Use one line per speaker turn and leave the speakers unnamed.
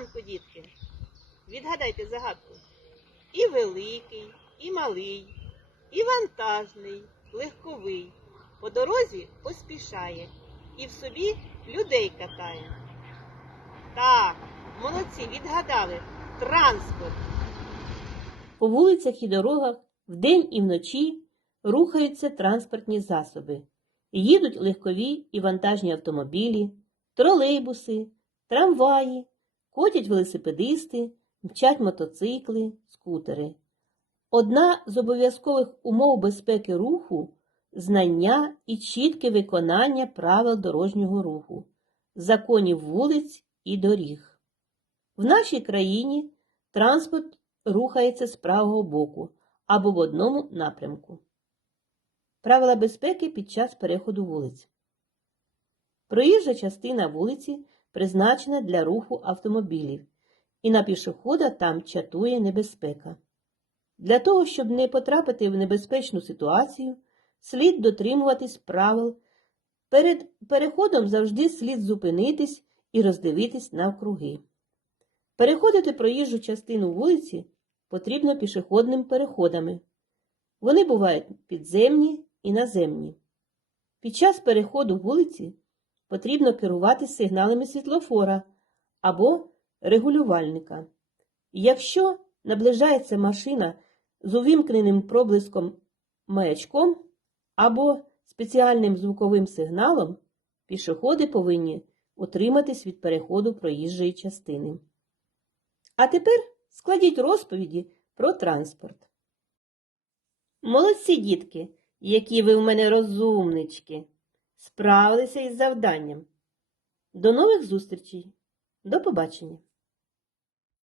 ранку, дітки. Відгадайте загадку. І великий, і малий, і вантажний, легковий. По дорозі поспішає і в собі людей катає. Так, молодці, відгадали. Транспорт.
По вулицях і дорогах вдень і вночі рухаються транспортні засоби. Їдуть легкові і вантажні автомобілі, тролейбуси, трамваї, ходять велосипедисти, мчать мотоцикли, скутери. Одна з обов'язкових умов безпеки руху знання і чітке виконання правил дорожнього руху, законів вулиць і доріг. В нашій країні транспорт рухається з правого боку або в одному напрямку. Правила безпеки під час переходу вулиць. Проїжджа частина вулиці призначена для руху автомобілів, і на пішохода там чатує небезпека. Для того, щоб не потрапити в небезпечну ситуацію, слід дотримуватись правил. Перед переходом завжди слід зупинитись і роздивитись навкруги. Переходити проїжджу частину вулиці потрібно пішохідним переходами. Вони бувають підземні і наземні. Під час переходу вулиці потрібно керуватися сигналами світлофора або регулювальника. Якщо наближається машина з увімкненим проблиском маячком або спеціальним звуковим сигналом, пішоходи повинні утриматись від переходу проїжджої частини. А тепер складіть розповіді про транспорт. Молодці дітки, які ви в мене розумнички, справилися із завданням. До нових зустрічей. До побачення.